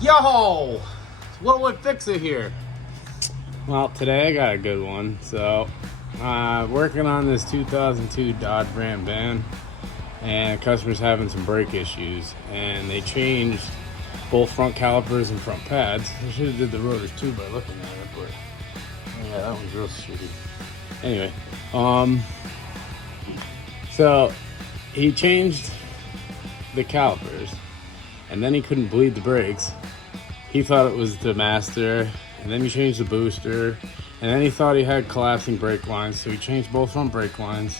Yo! What would fix it here? Well, today I got a good one. So, working on this 2002 Dodge Ram van, and the customer's having some brake issues, and they changed both front calipers and front pads. I should have did the rotors too by looking at it, but yeah, that one's real shitty. Anyway, so he changed the calipers, and then he couldn't bleed the brakes. He thought it was the master, and then he changed the booster, and then he thought he had collapsing brake lines, so he changed both front brake lines.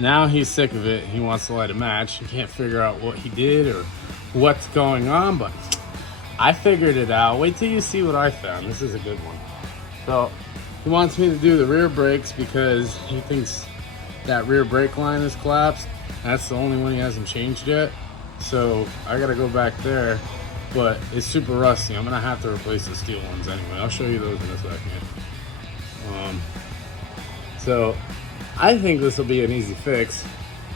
Now he's sick of it. He wants to light a match. He can't figure out what he did or what's going on, but I figured it out. Wait till you see what I found. This is a good one. So he wants me to do the rear brakes because he thinks that rear brake line is collapsed. That's the only one he hasn't changed yet. So I gotta go back there, but it's super rusty. I'm gonna have to replace the steel ones anyway. I'll show you those in a second. So I think this will be an easy fix,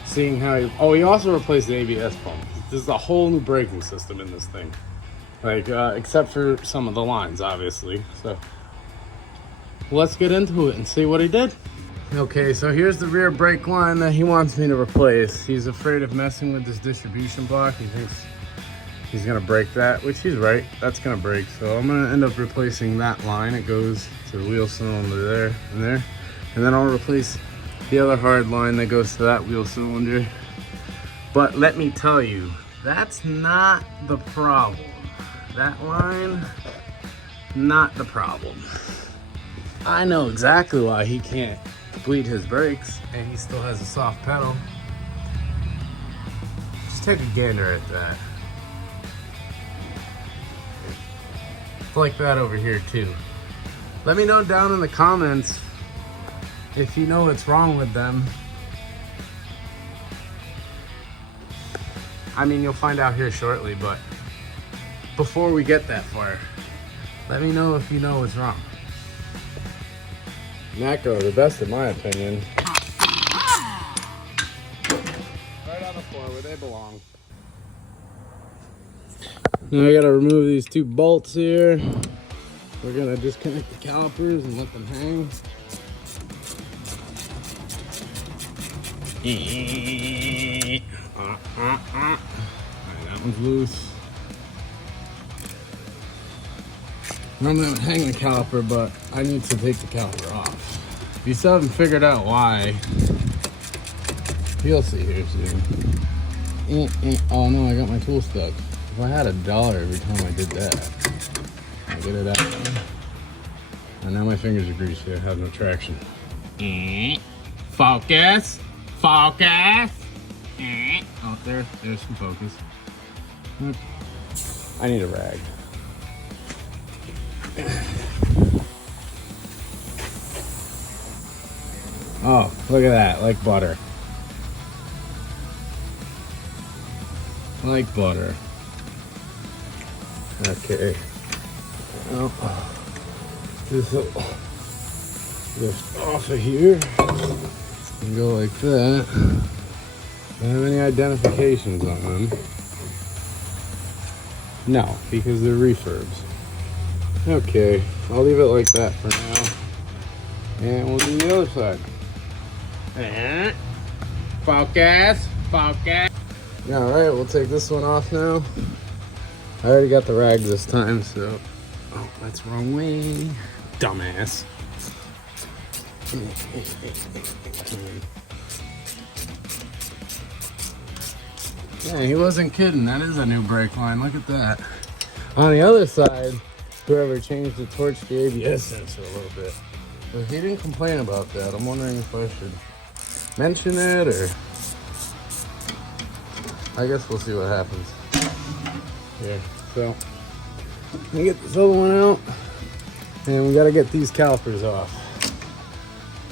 seeing how he also replaced the ABS pump. This is a whole new braking system in this thing, like except for some of the lines, obviously. So let's get into it and see what he did. Okay, so here's the rear brake line that he wants me to replace. He's afraid of messing with this distribution block. He thinks he's gonna break that, which he's right, that's gonna break. So I'm gonna end up replacing that line. It goes to the wheel cylinder there and there. And then I'll replace the other hard line that goes to that wheel cylinder. But let me tell you, that's not the problem. That line, not the problem. I know exactly why he can't bleed his brakes and he still has a soft pedal. Just take a gander at that. It's like that over here too. Let me know down in the comments if you know what's wrong with them. I mean, you'll find out here shortly, but before we get that far, let me know if you know what's wrong. Macro, the best in my opinion. Right on the floor where they belong. Now I gotta remove these two bolts here. We're gonna disconnect the calipers and let them hang. Alright, that one's loose. Normally I would hang the caliper, but I need to take the caliper off. If you still haven't figured out why, you'll see here soon. Oh no, I got my tool stuck. If I had $1 every time I did that, I'll get it out. And now my fingers are greasy, I have no traction. Focus! Focus! Oh, there's some focus. I need a rag. Oh, look at that, like butter. Like butter. Okay. Well, this will lift off of here and go like that. Don't have any identifications on them. No, because they're refurbs. Okay, I'll leave it like that for now. And we'll do the other side. Focus, focus. Yeah, alright, we'll take this one off now. I already got the rag this time, so. Oh, that's the wrong way. Dumbass. Yeah, he wasn't kidding. That is a new brake line. Look at that. On the other side, whoever changed the torch the ABS sensor a little bit. But he didn't complain about that. I'm wondering if I should mention it or... I guess we'll see what happens. Here, so let me get this other one out. And we gotta get these calipers off.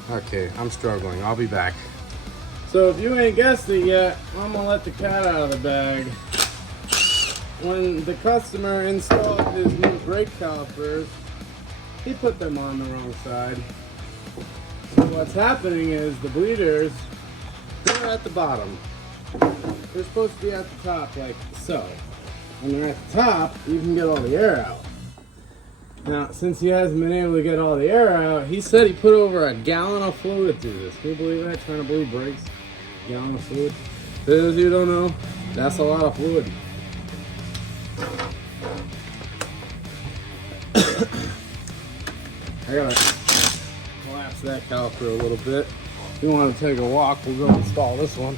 Okay, I'm struggling. I'll be back. So if you ain't guessed it yet, I'm gonna let the cat out of the bag. When the customer installed his new brake calipers, he put them on the wrong side. So what's happening is the bleeders, they're at the bottom. They're supposed to be at the top like so. and they're at the top, you can get all the air out. Now, since he hasn't been able to get all the air out, he said he put over a gallon of fluid through this. Can you believe that? Trying to bleed brakes. Gallon of fluid. For those of you who don't know, that's a lot of fluid. I gotta collapse that caliper a little bit. If you want to take a walk, we'll go install this one.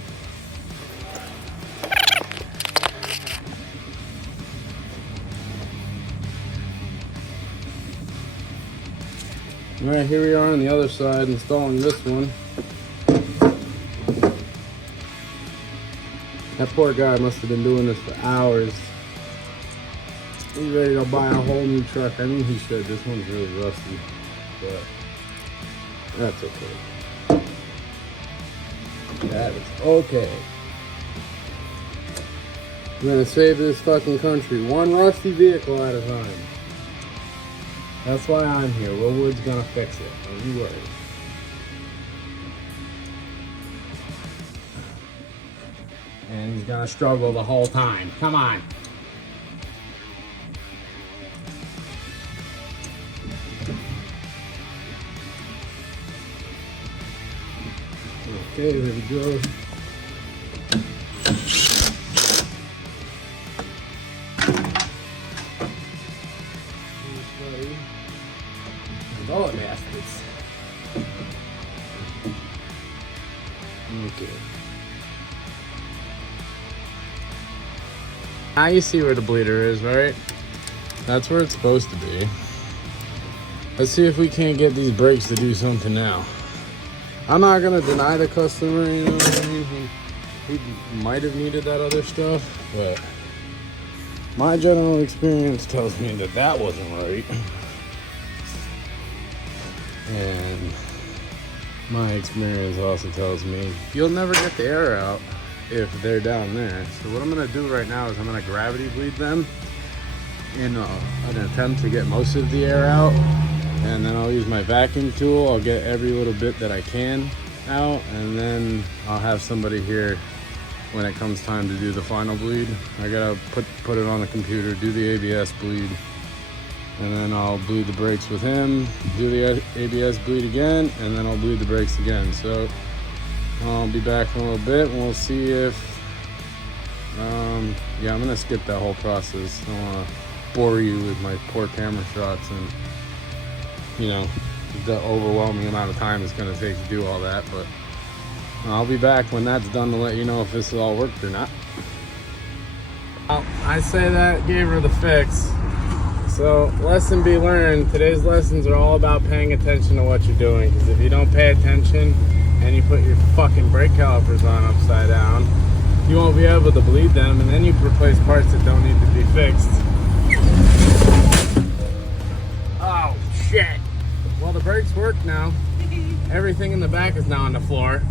Alright, here we are on the other side installing this one. That poor guy must have been doing this for hours. He's ready to buy a whole new truck. I mean, he should. This one's really rusty, but that's okay. That is okay. We're gonna save this fucking country one rusty vehicle at a time. That's why I'm here. Willwood's gonna fix it. Don't you worry. And he's gonna struggle the whole time. Come on. Okay, there we go. All the bastards. Okay. Now you see where the bleeder is, right? That's where it's supposed to be. Let's see if we can't get these brakes to do something now. I'm not gonna deny the customer, you know what I mean? He might have needed that other stuff, but my general experience tells me that that wasn't right. And my experience also tells me you'll never get the air out if they're down there. So what I'm gonna do right now is I'm gonna gravity bleed them in an attempt to get most of the air out, and then I'll use my vacuum tool. I'll get every little bit that I can out, and then I'll have somebody here when it comes time to do the final bleed. I gotta put it on the computer, do the ABS bleed, and then I'll bleed the brakes with him, do the ABS bleed again, and then I'll bleed the brakes again. So I'll be back in a little bit, and we'll see if, yeah, I'm gonna skip that whole process. I don't wanna bore you with my poor camera shots and, you know, the overwhelming amount of time it's gonna take to do all that, but I'll be back when that's done to let you know if this all worked or not. Well, I say that gave her the fix. So, lesson be learned. Today's lessons are all about paying attention to what you're doing, because if you don't pay attention and you put your fucking brake calipers on upside down, you won't be able to bleed them, and then you replace parts that don't need to be fixed. Oh, shit. Well, the brakes work now. Everything in the back is now on the floor.